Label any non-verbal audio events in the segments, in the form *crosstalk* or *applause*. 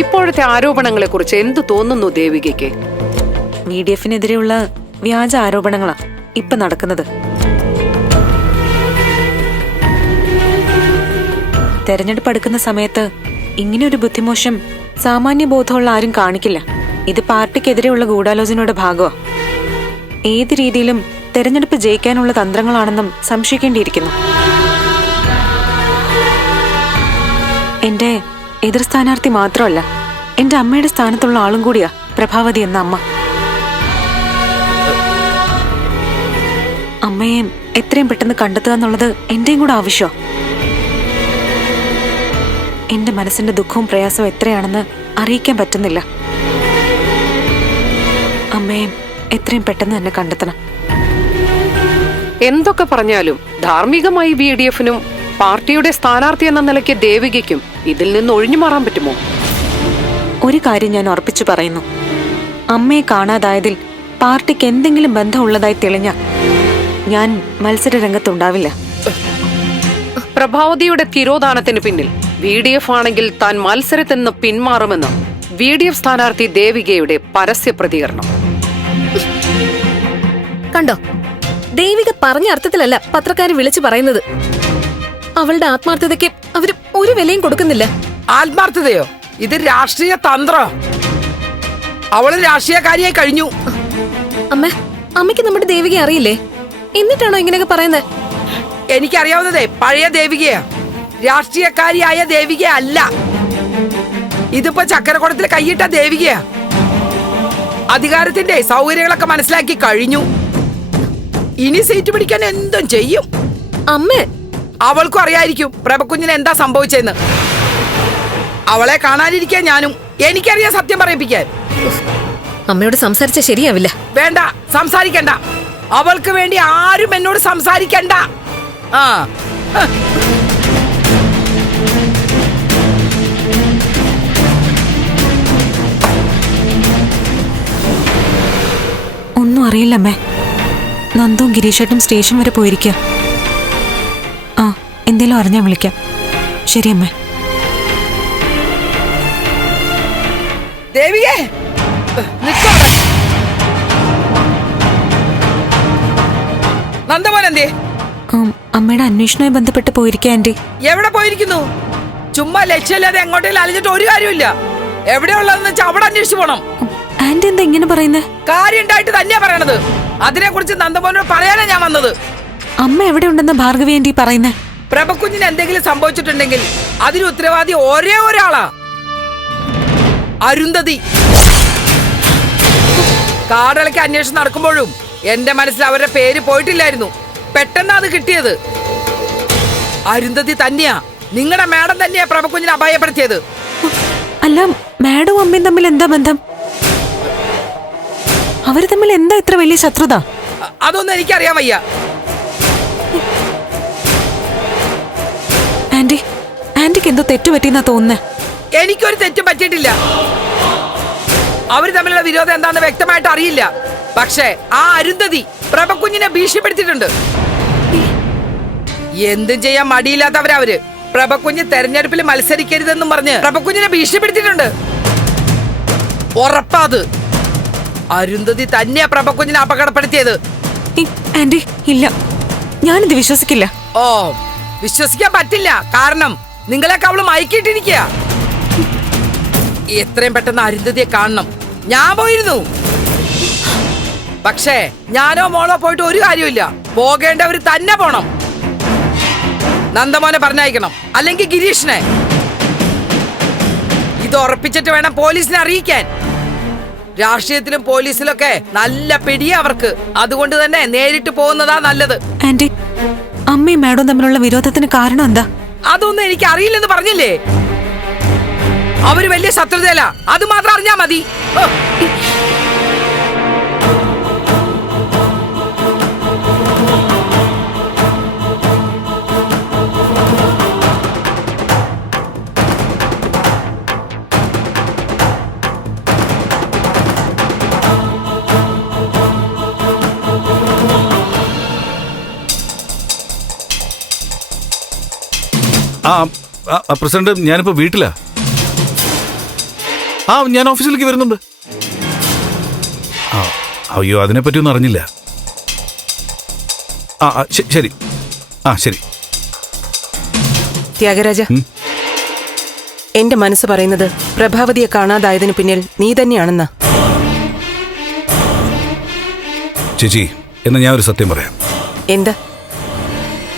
ഇപ്പോഴത്തെ ആരോപണങ്ങളെ കുറിച്ച് എന്തു തോന്നുന്നു ദേവികയ്ക്ക്? വി ഡി എഫിനെതിരെയുള്ള വ്യാജ ആരോപണങ്ങളാ ഇപ്പൊ നടക്കുന്നത്. തെരഞ്ഞെടുപ്പ് അടുക്കുന്ന സമയത്ത് ഇങ്ങനെ ഒരു ബുദ്ധിമോശം സാമാന്യ ബോധമുള്ള ആരും കാണിക്കില്ല. ഇത് പാർട്ടിക്കെതിരെയുള്ള ഗൂഢാലോചനയുടെ ഭാഗമാ. ഏത് രീതിയിലും തെരഞ്ഞെടുപ്പ് ജയിക്കാനുള്ള തന്ത്രങ്ങളാണെന്നും സംശയിക്കേണ്ടിയിരിക്കുന്നു. എന്റെ എതിർ സ്ഥാനാർത്ഥി മാത്രമല്ല എന്റെ അമ്മയുടെ സ്ഥാനത്തുള്ള ആളും കൂടിയാ പ്രഭാവതി എന്ന അമ്മ. അമ്മയെ എത്രയും പെട്ടെന്ന് കണ്ടെത്തുക എന്നുള്ളത് എന്റെയും കൂടെ ആവശ്യമാ. എന്റെ മനസ്സിന്റെ ദുഃഖവും പ്രയാസവും എത്രയാണെന്ന് അറിയിക്കാൻ പറ്റുന്നില്ല. അമ്മയെ എത്രയും പെട്ടെന്ന് തന്നെ കണ്ടെത്തണം. എന്തൊക്കെ പറഞ്ഞാലും ധാർമ്മികമായി ബി ഡി എഫിനും പാർട്ടിയുടെ സ്ഥാനാർത്ഥി എന്ന നിലയ്ക്ക് ദേവികയ്ക്കും ഇതിൽ നിന്ന് ഒഴിഞ്ഞു മാറാൻ പറ്റുമോ? ഒരു കാര്യം ഞാൻ ഉറപ്പിച്ചു പറയുന്നു. അമ്മയെ കാണാതായതിൽ പാർട്ടിക്ക് എന്തെങ്കിലും ബന്ധമുള്ളതായി തെളിഞ്ഞ ഞാൻ മത്സര രംഗത്തുണ്ടാവില്ല പ്രഭാവതിയുടെ തിരോധാനത്തിന് പിന്നിൽ വി ഡി എഫ് ആണെങ്കിൽ താൻ മത്സരത്തിൽ നിന്ന് പിന്മാറുമെന്ന് വി ഡി എഫ് സ്ഥാനാർത്ഥി ദേവികയുടെ പരസ്യ പ്രതികരണം. കണ്ടോ? ദേവിക പറഞ്ഞ അർത്ഥത്തിലല്ല പത്രക്കാരെ വിളിച്ചു പറയുന്നത്. അവളുടെ ആത്മാർത്ഥതയ്ക്ക് അവർ ഒരു വിലയും കൊടുക്കുന്നില്ല. ആത്മാർത്ഥതയോ? ഇത് രാഷ്ട്രീയ തന്ത്രം. അവൾ രാഷ്ട്രീയക്കാരിയായി കഴിഞ്ഞു. അമ്മ അമ്മയ്ക്ക് നമ്മുടെ ദേവികയെ അറിയില്ലേ? എന്നിട്ടാണോ ഇങ്ങനെയൊക്കെ പറയുന്നത് എനിക്കറിയാവുന്നതേ പഴയ ദേവികയാ. രാഷ്ട്രീയക്കാരിയായ ദേവിക അല്ല. ഇതിപ്പോ ചക്കരക്കുടത്തിൽ കൈയിട്ട ദേവികയാ. അധികാരത്തിന്റെ സൗകര്യങ്ങളൊക്കെ മനസ്സിലാക്കി കഴിഞ്ഞു. ഇനി സീറ്റ് പിടിക്കാൻ എന്തും ചെയ്യും. അമ്മ അവൾക്കും അറിയായിരിക്കും പ്രഭക്കുഞ്ഞിന് എന്താ സംഭവിച്ചെന്ന് അവളെ കാണാനിരിക്കാൻ ഞാനും. എനിക്കറിയാം സത്യം പറയിപ്പിക്കാൻ. അമ്മയോട് സംസാരിച്ച ശരിയാവില്ല. വേണ്ട സംസാരിക്കണ്ട. അവൾക്ക് വേണ്ടി ആരും എന്നോട് സംസാരിക്കണ്ട. ആ. ഒന്നും അറിയില്ലമ്മേ. നന്ദും ഗിരീഷേട്ടും സ്റ്റേഷൻ വരെ പോയിരിക്കുക ആ അറിഞ്ഞാൽ അറിഞ്ഞാ വിളിക്കാം. ശരി അമ്മേ. ദേവിയെ. നന്ദമോൻ എന്തേ? അമ്മയുടെ അന്വേഷണവുമായി ബന്ധപ്പെട്ട് പോയിരിക്കുക ആന്റി. എവിടെ പോയിരിക്കുന്നു? ചുമ്മാ ലക്ഷ്യമില്ലാതെ എങ്ങോട്ടേലും അലഞ്ഞിട്ട് ഒരു കാര്യമില്ല എവിടെയുള്ളതെന്ന് വെച്ചാൽ അവിടെ അന്വേഷിച്ചു പോണം. ആന്റി എന്താ ഇങ്ങനെ പറയുന്നത് കാര്യം ഉണ്ടായിട്ട് തന്നെയാ പറയണത്. അതിനെ കുറിച്ച് നന്ദമോനോട് പറയാനാ ഞാൻ വന്നത്. അമ്മ എവിടെ ഉണ്ടെന്ന് ഭാർഗവി ആന്റി പറയുന്നേ? പ്രഭക്കുഞ്ഞിന് എന്തെങ്കിലും സംഭവിച്ചിട്ടുണ്ടെങ്കിൽ അതിന് ഉത്തരവാദി ഒരേ ഒരാളാ. അരുന്ധതി. കാടളയ്ക്ക് അന്വേഷണം നടക്കുമ്പോഴും എന്റെ മനസ്സിൽ അവരുടെ പേര് പോയിട്ടില്ലായിരുന്നു. പെട്ടെന്നാ അത് കിട്ടിയത്. അരുന്ധതി തന്നെയാ. നിങ്ങളുടെ മാഡം തന്നെയാ പ്രഭക്കുഞ്ഞിനെ അപായപ്പെടുത്തിയത്. അല്ല മാഡവും അമ്മയും തമ്മിൽ എന്താ ബന്ധം? അവർ തമ്മിൽ എന്താ ഇത്ര വലിയ ശത്രുത? അതൊന്നും എനിക്കറിയാൻ വയ്യ. ആന്റിക്ക് എന്തോ തെറ്റുപറ്റിയെന്നാ തോന്നുന്നേ. എനിക്കൊരു തെറ്റും പറ്റിയിട്ടില്ല. അവർ തമ്മിലുള്ള വിരോധം എന്താണെന്ന് വ്യക്തമായിട്ട് അറിയില്ല. പക്ഷേ ആ അരുന്ധതി പ്രഭക്കുഞ്ഞിനെ ഭീഷണിപ്പെടുത്തിയിട്ടുണ്ട്. എന്തും ചെയ്യാൻ മടിയില്ലാത്തവരവര് പ്രഭക്കുഞ്ഞ് തെരഞ്ഞെടുപ്പിൽ മത്സരിക്കരുതെന്നും പറഞ്ഞ് പ്രഭക്കുഞ്ഞിനെ ഭീഷണിപ്പെടുത്തിയിട്ടുണ്ട്. ഉറപ്പാത് അരുന്ധതി തന്നെയാ പ്രഭക്കുഞ്ഞിനെ അപകടപ്പെടുത്തിയത്. ആന്റി ഇല്ല. ഞാനിത് വിശ്വസിക്കില്ല. ഓ വിശ്വസിക്കാൻ പറ്റില്ല. കാരണം നിങ്ങളെയൊക്കെ അവൾ മയക്കിയിട്ടിരിക്കുക എത്രയും പെട്ടെന്ന് അരുന്ധതിയെ കാണണം. ഞാൻ പോയിരുന്നു. പക്ഷേ ഞാനോ മോളോ പോയിട്ട് ഒരു കാര്യമില്ല പോകേണ്ടവര് തന്നെ പോണം. നന്ദമോനെ പറഞ്ഞയക്കണം. അല്ലെങ്കിൽ ഗിരീഷിനെ. ഇത് ഉറപ്പിച്ചിട്ട് വേണം പോലീസിനെ അറിയിക്കാൻ. രാഷ്ട്രീയത്തിലും പോലീസിലൊക്കെ നല്ല പിടിയാ അവർക്ക്. അതുകൊണ്ട് തന്നെ നേരിട്ട് പോകുന്നതാ നല്ലത്. അമ്മയും മാഡവും തമ്മിലുള്ള വിരോധത്തിന് കാരണം എന്താ? അതൊന്നും എനിക്ക് അറിയില്ലെന്ന് പറഞ്ഞില്ലേ? അവർ വലിയ ശത്രുതയല്ല. അത് മാത്രം അറിഞ്ഞാ മതി. പ്രസിഡന്റ് ഞാനിപ്പോ വീട്ടിലാ. ആ ഞാൻ ഓഫീസിലേക്ക് വരുന്നുണ്ട്. ആ അയ്യോ അതിനെപ്പറ്റിയൊന്നും അറിഞ്ഞില്ല. ആ ശരി. ആ ശരി. ത്യാഗരാജ. എന്റെ മനസ്സ് പറയുന്നത് പ്രഭാവതിയെ കാണാതായതിനു പിന്നിൽ നീ തന്നെയാണെന്നാ. ചേച്ചി എന്നാ ഞാൻ ഒരു സത്യം പറയാം. എന്താ?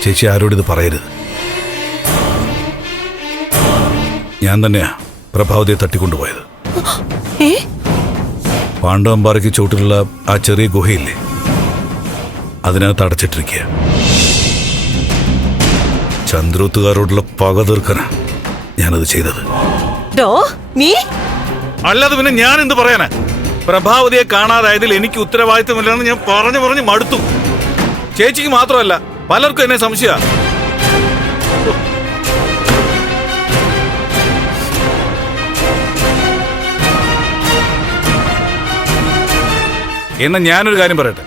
ചേച്ചി ഇത് പറയരുത്. ഞാൻ തന്നെയാ പ്രഭാവതിയെ തട്ടിക്കൊണ്ടുപോയത്. പാണ്ഡവമ്പാറയ്ക്ക് ചുവട്ടിലുള്ള ആ ചെറിയ ഗുഹയില്ലേ? അതിനകത്ത് അടച്ചിട്ടിരിക്കുക ചന്ദ്രൂത്തുകാരോടുള്ള പക തീർക്കാനാ ഞാനത് ചെയ്തത്. അല്ലാതെ പിന്നെ ഞാൻ എന്ത് പറയാനാ? പ്രഭാവതിയെ കാണാതായതിൽ എനിക്ക് ഉത്തരവാദിത്തമില്ലെന്ന് ഞാൻ പറഞ്ഞു പറഞ്ഞു മടുത്തു. ചേച്ചിക്ക് മാത്രമല്ല പലർക്കും എന്നെ സംശയ എന്നാ ഞാനൊരു കാര്യം പറയട്ടെ?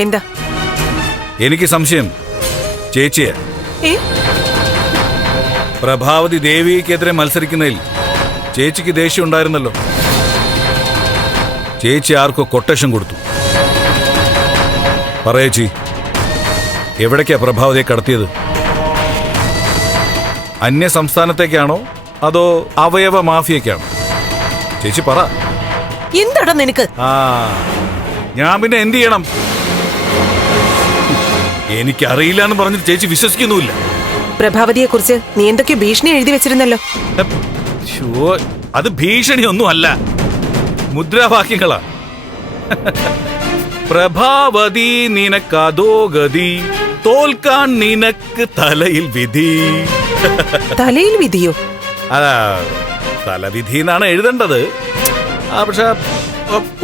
എന്താ? എനിക്ക് സംശയം. ചേച്ചിയെ. പ്രഭാവതി ദേവിക്കെതിരെ മത്സരിക്കുന്നതിൽ ചേച്ചിക്ക് ദേഷ്യം ഉണ്ടായിരുന്നല്ലോ. ചേച്ചി ആർക്കോ കൊട്ടേഷൻ കൊടുത്തു. പറയേച്ചി എവിടേക്കാ പ്രഭാവതിയെ കടത്തിയത്? അന്യ സംസ്ഥാനത്തേക്കാണോ അതോ അവയവ മാഫിയക്കാണോ? ചേച്ചി പറ. എന്താടാ നിനക്ക്? ആ. ഞാൻ പിന്നെ എന്ത് ചെയ്യണം? എനിക്കറിയില്ല എന്ന് പറഞ്ഞിട്ട് ചേച്ചി വിശ്വസിക്കുന്നുമില്ല. പ്രഭാവതിയെ കുറിച്ച് നീ എന്തൊക്കെ ഭീഷണി എഴുതി വെച്ചിരുന്നല്ലോ. ഷോ അത് ഭീഷണിയൊന്നും അല്ല മുദ്രാവാക്യങ്ങളാ. *laughs* പ്രഭാവതി നിനക്കതോ ഗതി തോൽക്കാൻ നിനക്ക് തലയിൽ വിധി. *laughs* തലയിൽ വിധിയോ? അതാ തലവിധി എന്നാണ് എഴുതേണ്ടത്. പക്ഷെ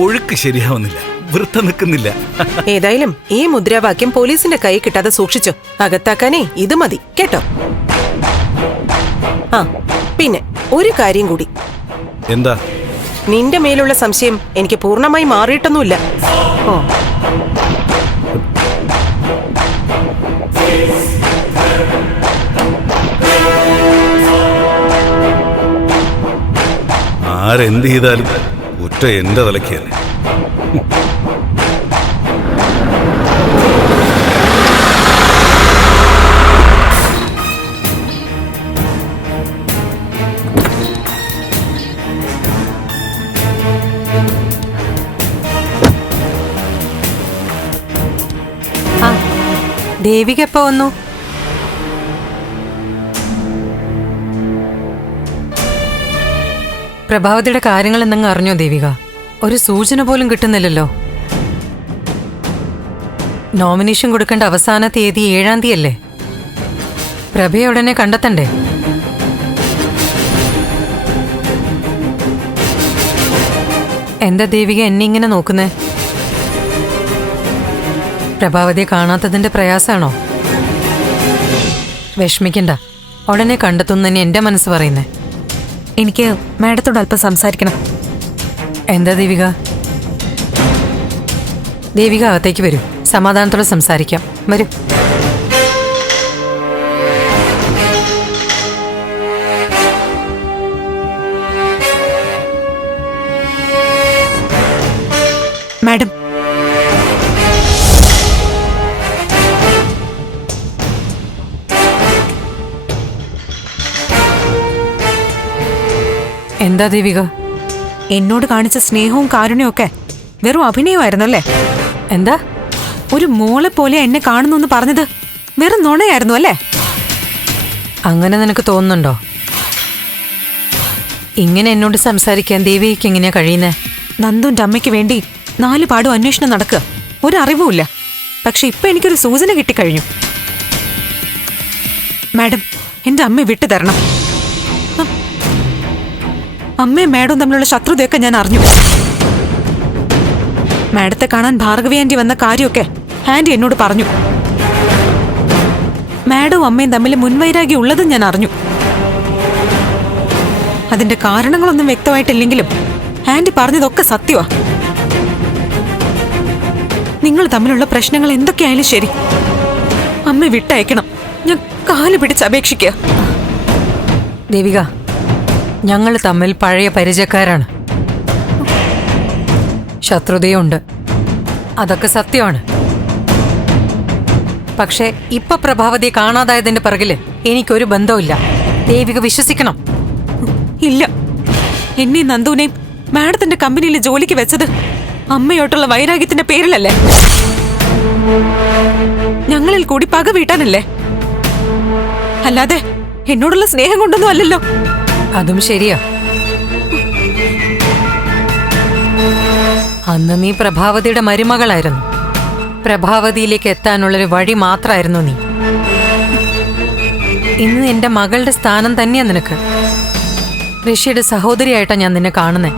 ഒഴുക്ക് ശരിയാവുന്നില്ല. വൃത്ത നിൽക്കുന്നില്ല. ഏതായാലും ഈ മുദ്രാവാക്യം പോലീസിന്റെ കൈ കിട്ടാതെ സൂക്ഷിച്ചു. അകത്താക്കാനേ ഇത് മതി. കേട്ടോ? ആ പിന്നെ ഒരു കാര്യം കൂടി. എന്താ? നിന്റെ മേലുള്ള സംശയം എനിക്ക് പൂർണമായി മാറിയിട്ടൊന്നുമില്ല. ഓ. ആരെന്ത് ചെയ്താലും കുറ്റ എന്റെ തലയ്ക്ക് തന്നെ ദേവിക എപ്പോ വന്നു. പ്രഭാവതിയുടെ കാര്യങ്ങൾ എന്തെങ്കിലും അറിഞ്ഞോ ദേവിക? ഒരു സൂചന പോലും കിട്ടുന്നില്ലല്ലോ. നോമിനേഷൻ കൊടുക്കേണ്ട അവസാന തീയതി ഏഴാം തീയതി അല്ലേ പ്രഭയെ ഉടനെ കണ്ടെത്തണ്ടേ? എന്താ ദേവിക എന്നെ ഇങ്ങനെ നോക്കുന്നേ? പ്രഭാവതിയെ കാണാത്തതിന്റെ പ്രയാസാണോ? വിഷമിക്കണ്ട. ഉടനെ കണ്ടെത്തുന്നതിന് തന്നെ എന്റെ മനസ്സ് പറയുന്നേ. എനിക്ക് മാഡത്തോട് അല്പം സംസാരിക്കണം. എന്താ ദേവിക ദേവിക അകത്തേക്ക് വരൂ. സമാധാനത്തോടെ സംസാരിക്കാം. വരൂ. എന്താ ദേവിക? എന്നോട് കാണിച്ച സ്നേഹവും കാരുണ്യവും ഒക്കെ വെറും അഭിനയമായിരുന്നല്ലേ? എന്താ? ഒരു മോളെ പോലെ എന്നെ കാണുന്നു എന്ന് പറഞ്ഞത് വെറും നുണയായിരുന്നു അല്ലേ? അങ്ങനെ നിനക്ക് തോന്നുന്നുണ്ടോ? ഇങ്ങനെ എന്നോട് സംസാരിക്കാൻ ദേവിക്ക് എങ്ങനെയാ കഴിയുന്നേ? നന്ദുന്റെ അമ്മയ്ക്ക് വേണ്ടി നാല് പാടും അന്വേഷണം നടക്കുക. ഒരറിവുമില്ല. പക്ഷെ ഇപ്പൊ എനിക്കൊരു സൂചന കിട്ടിക്കഴിഞ്ഞു. മാഡം എന്റെ അമ്മ വിട്ടു തരണം അമ്മയും മാഡവും തമ്മിലുള്ള ശത്രുതയൊക്കെ ഞാൻ അറിഞ്ഞു. മാഡത്തെ കാണാൻ ഭാർഗവി ആന്റി വന്ന കാര്യമൊക്കെ ആന്റി എന്നോട് പറഞ്ഞു. മാഡവും അമ്മയും തമ്മിൽ മുൻവൈരാഗ്യം ഉള്ളതും ഞാൻ അറിഞ്ഞു. അതിന്റെ കാരണങ്ങളൊന്നും വ്യക്തമായിട്ടില്ലെങ്കിലും ആന്റി പറഞ്ഞതൊക്കെ സത്യമാ നിങ്ങൾ തമ്മിലുള്ള പ്രശ്നങ്ങൾ എന്തൊക്കെയായാലും ശരി. അമ്മ വിട്ടയക്കണം. ഞാൻ കാൽ പിടിച്ച് അപേക്ഷിക്കുക ദേവിക ഞങ്ങൾ തമ്മിൽ പഴയ പരിചയക്കാരാണ്. ശത്രുതയുണ്ട്. അതൊക്കെ സത്യമാണ്. പക്ഷേ ഇപ്പൊ പ്രഭാവതി കാണാതായതിന്റെ പിറകിൽ എനിക്കൊരു ബന്ധമില്ല ദേവിക വിശ്വസിക്കണം. ഇല്ല. എന്നെ നന്ദുവിനെയും മാഡത്തിന്റെ കമ്പനിയിൽ ജോലിക്ക് വെച്ചത് അമ്മയോട്ടുള്ള വൈരാഗ്യത്തിന്റെ പേരിലല്ലേ? ഞങ്ങളിൽ കൂടി പക വീട്ടാനല്ലേ? അല്ലാതെ എന്നോടുള്ള സ്നേഹം കൊണ്ടൊന്നും അല്ലല്ലോ. അതും ശരിയാ. അന്ന് നീ പ്രഭാവതിയുടെ മരുമകളായിരുന്നു. പ്രഭാവതിയിലേക്ക് എത്താനുള്ളൊരു വഴി മാത്രമായിരുന്നു നീ. ഇന്ന് എന്റെ മകളുടെ സ്ഥാനം തന്നെയാ നിനക്ക്. ഋഷിയുടെ സഹോദരിയായിട്ടാണ് ഞാൻ നിന്നെ കാണുന്നത്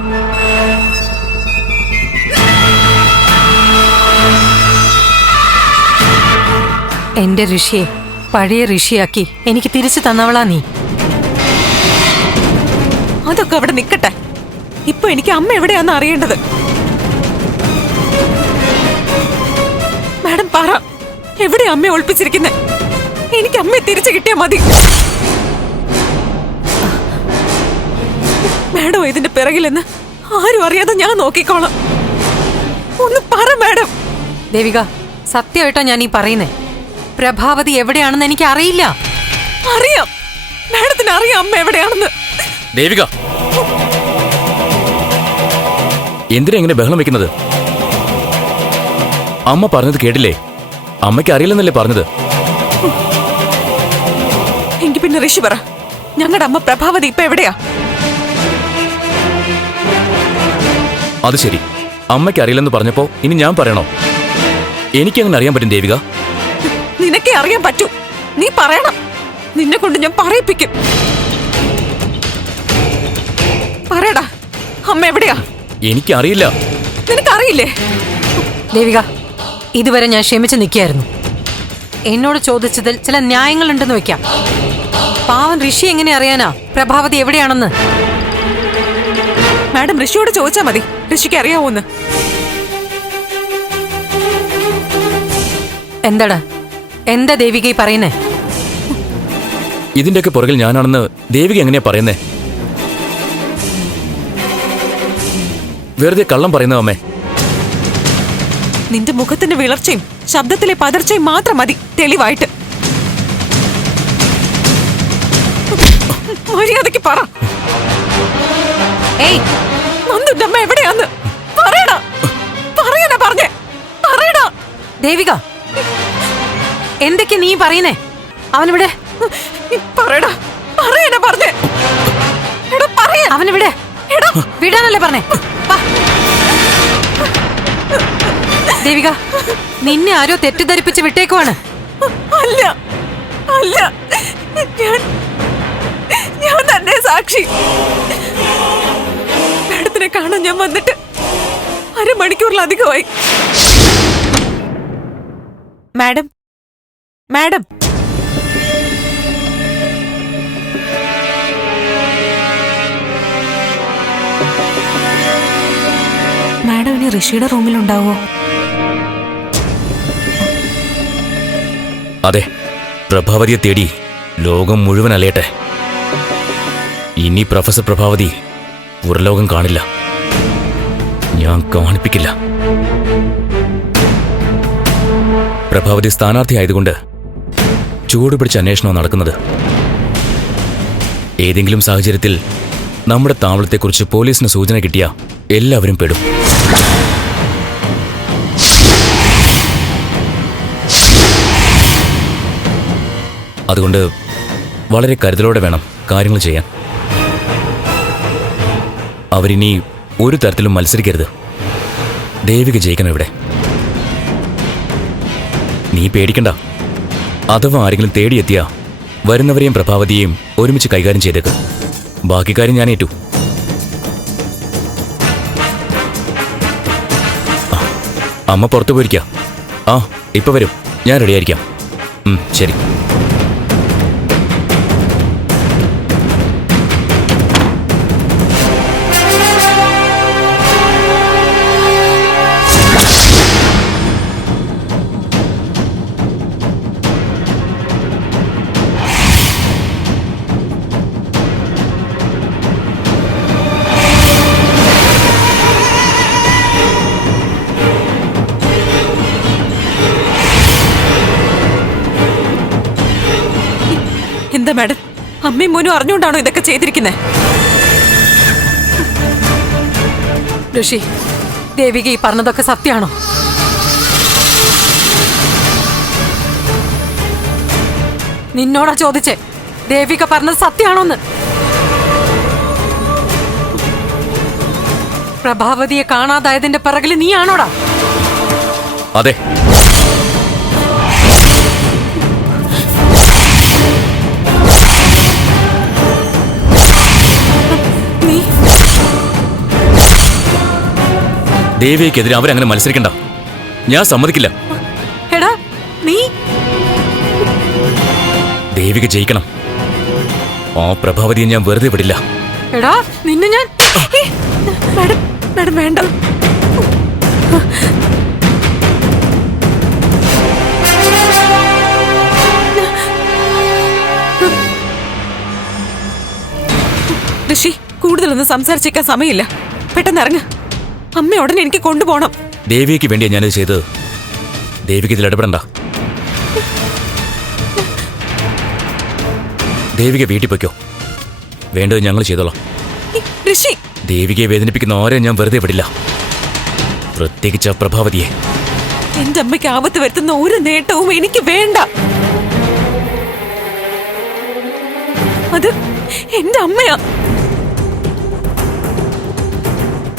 എന്റെ ഋഷിയെ പഴയ ഋഷിയാക്കി എനിക്ക് തിരിച്ചു തന്നവളാ നീ. അതൊക്കെ അവിടെ നിൽക്കട്ടെ ഇപ്പൊ എനിക്ക് അമ്മ എവിടെയാന്ന് അറിയേണ്ടത്. മാഡം പറ എവിടെ അമ്മയെ ഒളിപ്പിച്ചിരിക്കുന്നെ? എനിക്ക് അമ്മയെ തിരിച്ചു കിട്ടിയാ മതി. മാഡം ഇതിന്റെ പിറകിലെന്ന് ആരും അറിയാതെ ഞാൻ നോക്കിക്കോളാം. ഒന്ന് പറ മാഡം. ദേവിക സത്യമായിട്ടാ ഞാൻ ഈ പറയുന്നേ. പ്രഭാവതി എവിടെയാണെന്ന് എനിക്ക് അറിയില്ല അറിയാം. മാഡത്തിന് അറിയാം അമ്മ എവിടെയാണെന്ന്. ദേവിക. എന്തിനാ ഇങ്ങനെ ബഹളം വെക്കുന്നത്? അമ്മ പറഞ്ഞത് കേട്ടില്ലേ? അമ്മയ്ക്ക് അറിയില്ലെന്നല്ലേ പറഞ്ഞത്? എങ്കി പിന്നെ ഋഷി പറ. ഞങ്ങളുടെ അമ്മ പ്രഭാവതി ഇപ്പൊ എവിടെയാ? അത് ശരി. അമ്മയ്ക്ക് അറിയില്ലെന്ന് പറഞ്ഞപ്പോ ഇനി ഞാൻ പറയണോ? എനിക്ക് അങ്ങനെ അറിയാൻ പറ്റും ദേവിക. നിനക്കേ അറിയാൻ പറ്റൂ. നീ പറയണം. നിന്നെ കൊണ്ട് ഞാൻ പറയിപ്പിക്കും. അമ്മ എവിടെയാ? എനിക്കറിയില്ല. നിനക്കറിയില്ലേ? ദേവിക ഇതുവരെ ഞാൻ ക്ഷമിച്ച് നിൽക്കുകയായിരുന്നു. എന്നോട് ചോദിച്ചതിൽ ചില ന്യായങ്ങളുണ്ടെന്ന് വെക്കാം. പാവൻ ഋഷി എങ്ങനെ അറിയാനാ? പ്രഭാവതി എവിടെയാണെന്ന്? മാഡം ഋഷിയോട് ചോദിച്ചാ മതി. ഋഷിക്ക് അറിയാവോന്ന്. എന്താടാ? എന്താ ദേവിക ഈ പറയുന്നേ? ഇതിന്റെയൊക്കെ പുറകിൽ ഞാനാണെന്ന് ദേവിക എങ്ങനെയാ പറയുന്നേ? വെറുതെ കള്ളം പറയുന്ന അമ്മേ. നിന്റെ മുഖത്തിന്റെ വിളർച്ചയും ശബ്ദത്തിലെ പതർച്ചയും മാത്രം മതി തെളിവായിട്ട്. മര്യാദയ്ക്ക് പറ. ഏയ് എവിടെയാന്ന്? പറയണ പറഞ്ഞേ. ദേവിക എന്തൊക്കെ നീ പറയുന്നേ? അവനിവിടെ? പറയടാ. പറയണ പറഞ്ഞേ. എടാ പറയാ. അവനിവിടെ? എടാ. വിടാനല്ലേ പറഞ്ഞേ. ദേവിക നിന്നെ ആരോ തെറ്റിദ്ധരിപ്പിച്ച് വിട്ടേക്കുവാണ്. അല്ല അല്ല. ഞാൻ ഞാൻ തന്നെ സാക്ഷി. മാഡത്തിനെ കാണാൻ ഞാൻ വന്നിട്ട് അരമണിക്കൂറിലധികമായി. മാഡം മാഡം ഇനി ഋഷിയുടെ റൂമിലുണ്ടാവോ? അതെ പ്രഭാവതിയെ തേടി ലോകം മുഴുവൻ അലയട്ടെ. ഇനി പ്രൊഫസർ പ്രഭാവതി പുറലോകം കാണില്ല. ഞാൻ കാണിപ്പിക്കില്ല. പ്രഭാവതി സ്ഥാനാർത്ഥി ആയതുകൊണ്ട് ചൂടുപിടിച്ച അന്വേഷണം നടക്കുന്നത്. ഏതെങ്കിലും സാഹചര്യത്തിൽ നമ്മുടെ താവളത്തെക്കുറിച്ച് പോലീസിന് സൂചന കിട്ടിയ എല്ലാവരും പെടും. അതുകൊണ്ട് വളരെ കരുതലോടെ വേണം കാര്യങ്ങൾ ചെയ്യാൻ. അവരിനി ഒരു തരത്തിലും മത്സരിക്കരുത്. ദേവിക ജയിക്കണം ഇവിടെ. നീ പേടിക്കണ്ട. അഥവാ ആരെങ്കിലും തേടിയെത്തിയ വരുന്നവരെയും പ്രഭാവതിയെയും ഒരുമിച്ച് കൈകാര്യം ചെയ്തേക്ക്. ബാക്കി കാര്യം ഞാൻ ഏറ്റു അമ്മ പുറത്തു പോയിരിക്കാം. ആ ഇപ്പൊ വരും. ഞാൻ റെഡിയായിരിക്കാം ശരി. എന്താ മാഡം? അമ്മയും മോനും അറിഞ്ഞുകൊണ്ടാണോ ഇതൊക്കെ ചെയ്തിരിക്കുന്നത് ഋഷി ദേവിക ഈ പറഞ്ഞതൊക്കെ സത്യമാണോ? നിന്നോടാ ചോദിച്ചേ ദേവിക പറഞ്ഞത് സത്യമാണോന്ന്? പ്രഭാവതിയെ കാണാതായതിന്റെ പിറകിൽ നീയാണോടാ? അതെ. ദേവികയ്ക്കെതിരെ അവരങ്ങനെ മത്സരിക്കണ്ട. ഞാൻ സമ്മതിക്കില്ല. എടാ നീ? ദേവിക ജയിക്കണം. ആ പ്രഭാവതിയെ ഞാൻ വെറുതെ വിടില്ല. എടാ നിന്നെ ഞാൻ മാഡം മാഡം വേണ്ട. ഋഷി കൂടുതലൊന്നും സംസാരിച്ചേക്കാൻ സമയമില്ല. പെട്ടെന്ന് ഇറങ്ങ്. അമ്മ ഉടനെ എനിക്ക് കൊണ്ടുപോകണം. ദേവിക്ക് വേണ്ടിയാ ഞാനിത് ചെയ്തത്. ദേവിക്ക് ഇതിൽ ഇടപെടണ്ട. ദേവിക വീട്ടിൽ പൊയ്ക്കോ. വേണ്ടത് ഞങ്ങൾ ചെയ്തോളാം. ഋഷി. ദേവികയെ വേദനിപ്പിക്കുന്ന ആരെയും ഞാൻ വെറുതെ വിടില്ല. പ്രത്യേകിച്ച് പ്രഭാവതിയെ. എന്റെ അമ്മയ്ക്ക് ആപത്ത് വരുത്തുന്ന ഒരു നേട്ടവും എനിക്ക് വേണ്ട. അത് എന്റെ അമ്മയാ.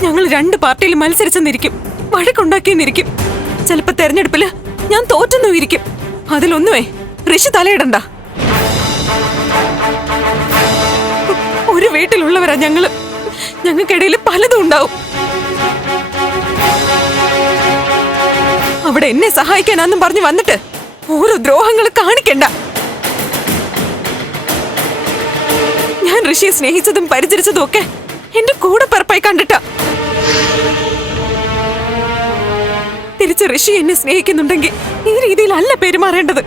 ഞങ്ങൾ രണ്ട് പാർട്ടിയിൽ മത്സരിച്ചെന്നിരിക്കും. വഴക്കുണ്ടാക്കിയെന്നിരിക്കും. ചിലപ്പോ തെരഞ്ഞെടുപ്പിൽ ഞാൻ തോറ്റെന്നും ഇരിക്കും അതിലൊന്നുമേ ഋഷി തലയിടണ്ട. ഒരു വീട്ടിലുള്ളവരാ ഞങ്ങൾ. ഞങ്ങൾക്കിടയിൽ പലതും ഉണ്ടാവും. അവിടെ എന്നെ സഹായിക്കാനാന്നും പറഞ്ഞു വന്നിട്ട് ഓരോ ദ്രോഹങ്ങൾ കാണിക്കണ്ട. ഞാൻ ഋഷിയെ സ്നേഹിച്ചതും പരിചരിച്ചതും ഒക്കെ എന്റെ കൂടെ പിറപ്പായി കണ്ടിട്ട. തിരിച്ച് ഋഷി എന്നെ സ്നേഹിക്കുന്നുണ്ടെങ്കിൽ ഈ രീതിയിലല്ല പെരുമാറേണ്ടത്.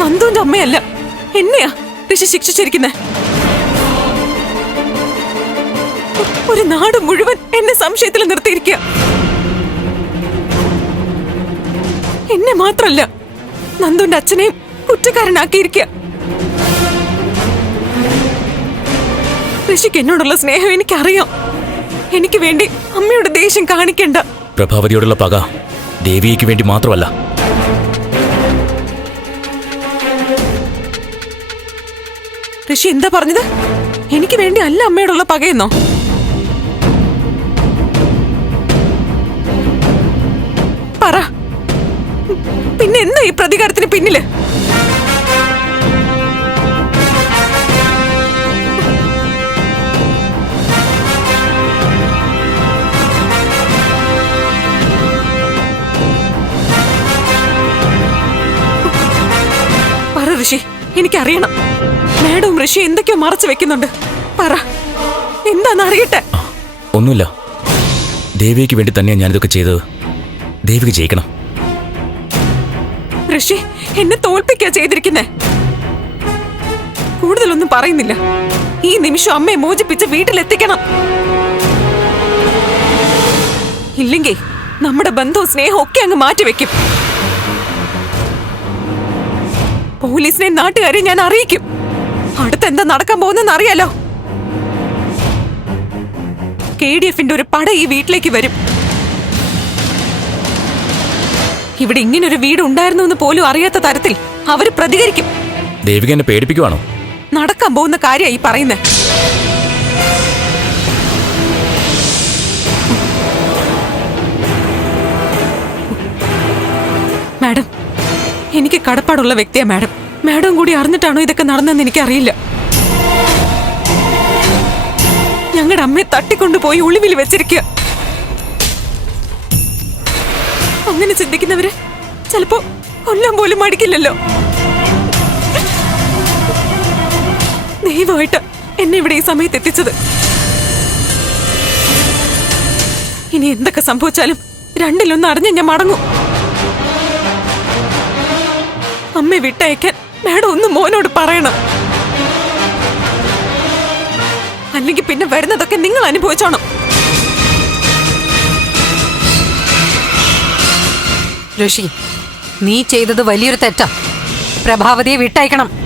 നന്ദുവിന്റെ അമ്മയല്ല എന്നെയാ ഋഷി ശിക്ഷിച്ചിരിക്കുന്നത് ഒരു നാട് മുഴുവൻ എന്നെ സംശയത്തിൽ നിർത്തിയിരിക്കുക. എന്നെ മാത്രല്ല നന്ദുന്റെ അച്ഛനെയും കുറ്റക്കാരനാക്കിയിരിക്കുക. ഋഷിക്ക് എന്നോടുള്ള സ്നേഹം എനിക്കറിയാം. എനിക്ക് വേണ്ടി അമ്മയുടെ ദേഷ്യം കാണിക്കണ്ട. പ്രഭാവതിയോടുള്ള പക ദേവികയ്ക്ക് വേണ്ടി മാത്രമല്ല. ഋഷി എന്താ പറഞ്ഞത്? എനിക്ക് വേണ്ടി അല്ല അമ്മയോടുള്ള പകയെന്നോ പറ. പിന്നെ എന്താ ഈ പ്രതികാരത്തിന് പിന്നിൽ? ഋഷി എനിക്കറിയണം. മാഡവും ഋഷി എന്തൊക്കെയോ മറച്ചു വെക്കുന്നുണ്ട്. പറ എന്താന്ന് അറിയട്ടെ? ഒന്നുമില്ല. ദേവിക്ക് വേണ്ടി തന്നെയാണ് ഞാനിതൊക്കെ ചെയ്തത്. ദേവിക്ക് ജയിക്കണം. ഋഷി എന്നെ തോൽപ്പിക്കാ ചെയ്തിരിക്കുന്നേ. കൂടുതലൊന്നും പറയുന്നില്ല. ഈ നിമിഷം അമ്മയെ മോചിപ്പിച്ച് വീട്ടിലെത്തിക്കണം. ഇല്ലെങ്കിൽ നമ്മുടെ ബന്ധവും സ്നേഹവും ഒക്കെ അങ്ങ് മാറ്റിവെക്കും. പോലീസിനെ നാട്ടുകാരെ ഞാൻ അറിയിക്കും. അടുത്ത് എന്താ നടക്കാൻ പോകുന്നെന്ന് അറിയാലോ കെ ഡി എഫിന്റെ ഒരു പട ഈ വീട്ടിലേക്ക് വരും. ഇവിടെ ഇങ്ങനെ ഒരു വീട് ഉണ്ടായിരുന്നു എന്ന് പോലും അറിയാത്ത തരത്തിൽ അവർ പ്രതികരിക്കും. ദേവിക എന്നെ പേടിപ്പിക്കുവാണോ? നടക്കാൻ പോകുന്ന കാര്യമായി പറയുന്നേ. എനിക്ക് കടപ്പാടുള്ള വ്യക്തിയാ മാഡം. മാഡം കൂടി അറിഞ്ഞിട്ടാണോ ഇതൊക്കെ നടന്നതെന്ന് എനിക്കറിയില്ല. ഞങ്ങളുടെ അമ്മയെ തട്ടിക്കൊണ്ടുപോയി ഒളിവിൽ വെച്ചിരിക്കുക അങ്ങനെ ചിന്തിക്കുന്നവര് ചിലപ്പോ കൊല്ലാൻ പോലും മടിക്കില്ലല്ലോ. ദൈവമായിട്ട് എന്നെ ഇവിടെ ഈ സമയത്ത് എത്തിച്ചത്. ഇനി എന്തൊക്കെ സംഭവിച്ചാലും രണ്ടിലൊന്ന് അറിഞ്ഞ് ഞാൻ മടങ്ങും. അമ്മയെ വിട്ടയക്കാൻ മാഡം ഒന്ന് മോനോട് പറയണം. അല്ലെങ്കിൽ പിന്നെ വരുന്നതൊക്കെ നിങ്ങൾ അനുഭവിച്ചോണം. ഋഷി നീ ചെയ്തത് വലിയൊരു തെറ്റാ. പ്രഭാവതിയെ വിട്ടയക്കണം.